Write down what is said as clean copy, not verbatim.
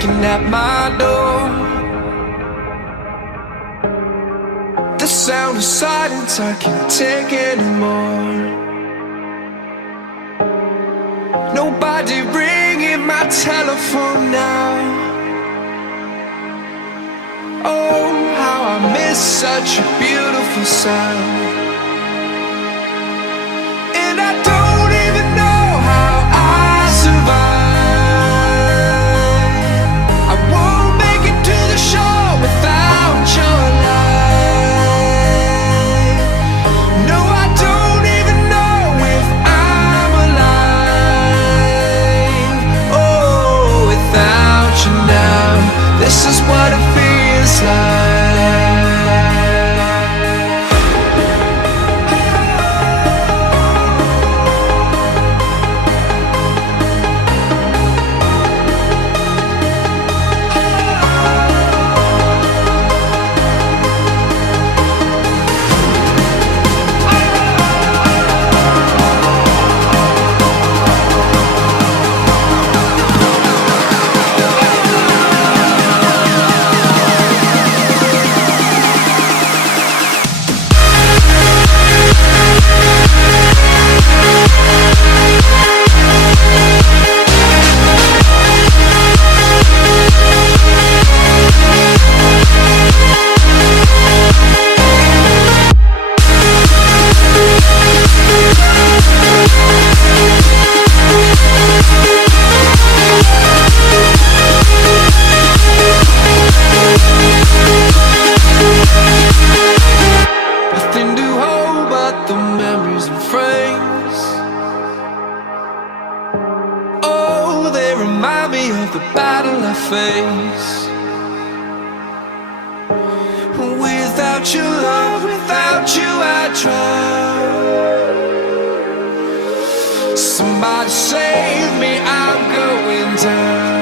knocking at my door. The sound of silence I can't take anymore. Nobody ringing my telephone now. Oh, how I miss such a beautiful sound. And I don't even know how I survive. I won't make it to the shore without your light. No, I don't even know if I'm alive. Oh, without you now, this is what it feels like. Without your love, without you I drown. Somebody save me, I'm going down.